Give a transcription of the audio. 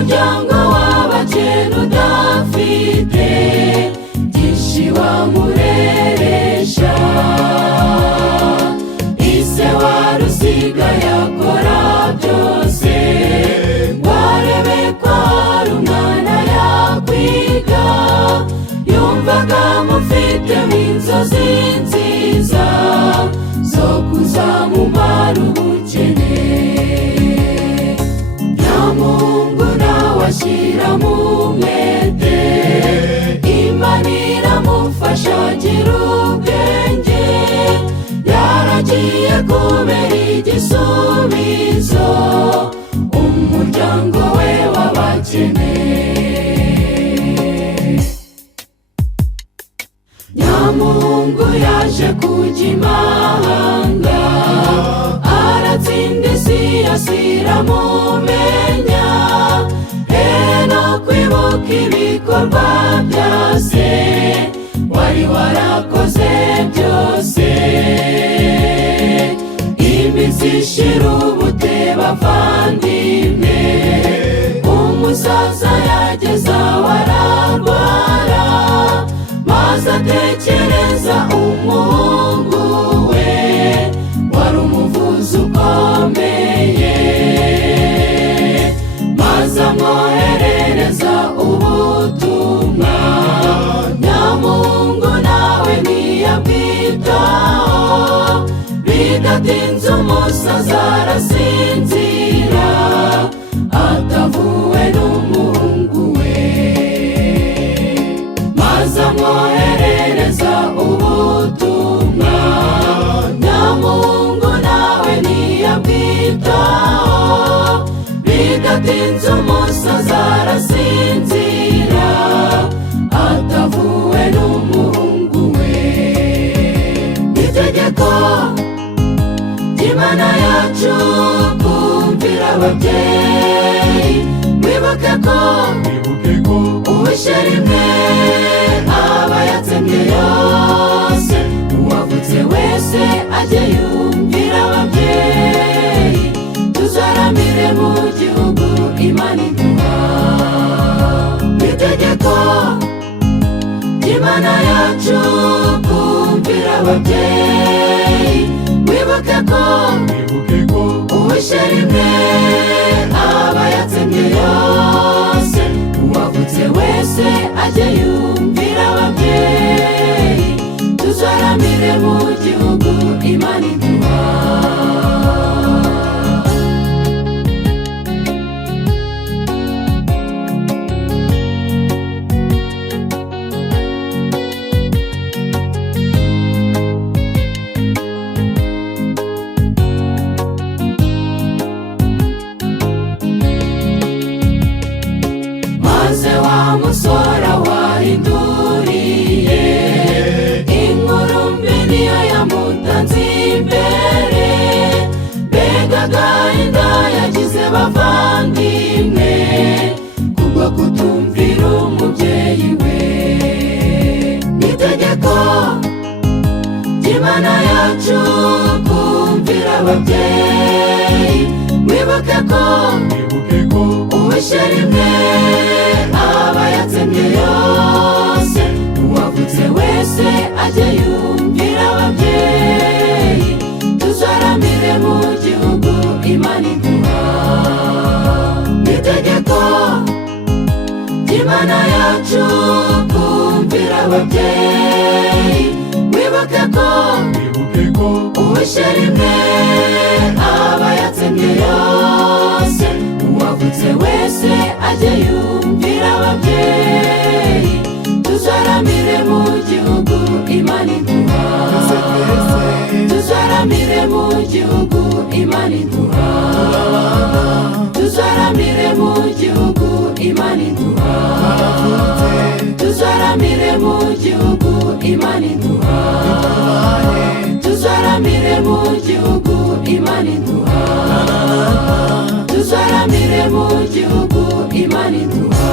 umuryango w'abakene udafite byinshi wamureresha, ise wari usigaye akora byose ngo arebe ko hari umwana yakwiga. Yumvaga mufitemo inzozi nziza zo kuzamumara ubukene. Nyamungu nawe ashyiramo umwete, Imana iramufasha agira ubwenge. Yaragiye kubera igisubizo umuryango we w'abakene. Nyamungu yaje kujya imahanga, aratsinda isi yose iramumenya. No kwibuka ibikorwa bya se wari warakoze byose. Iminsi ishira ubute bavandimwe, umusaza yageza wararwara, maze atekereza umuhungu we wari umuvuzi ukomeye, maze amwoherereza ubutumwa. Nyamungu nawe ntiyabwitaho, bidatinze umusaza arasinzira atavuwe n'umuhungu we, maze amwoherereza ubutumwa. Nyamungu nawe ntiyabwitaho, bidatinze umusaza arasinzira atavuwe n'umuhungu we. Itegeko ry'Imana yacu kumvira ababyeyi, wibuke ko uwishe rimwe aba yatsemye yose. Uwavutse wese ajye yumvira ababyeyi, tuzaramire mu gihugu Imana iduha. Itegeko ry'Imana yacu kumvira ababyeyi, wibuke ko uwishe rimwe aba yatsemye yose. Uwavutse wese ajye yumvira ababyeyi, tuzaramire mu gihugu Imana iduha. Maze wa musora wahinduriye inkuru mbi niyo yamutanze imbere. Mbega agahinda yagize bavandimwe kubwo kutumvira umubyeyi we. Itegeko ry'Imana yacu kumvira ababyeyi, wibuke ko uwishe rimwe aba yatsemye yose. Uwavutse wese ajye yumvira ababyeyi, tuzaramire mu gihugu Imana iduha. Itegeko ry'Imana yacu kumvira ababyeyi, wibuke ko uwishe rimwe aba yatsemye yose. Uwavutse wese ajye yumvira ababyeyi, tuzaramire mu gihugu Imana iduha. Tuzaramire mu gihugu Imana iduha. Tuzaramire mu gihugu Imana iduha. Tuzaramire mu gihugu Imana iduha. Tuzaramire mu gihugu Imana iduha. Tuzaramire mu gihugu Imana iduha.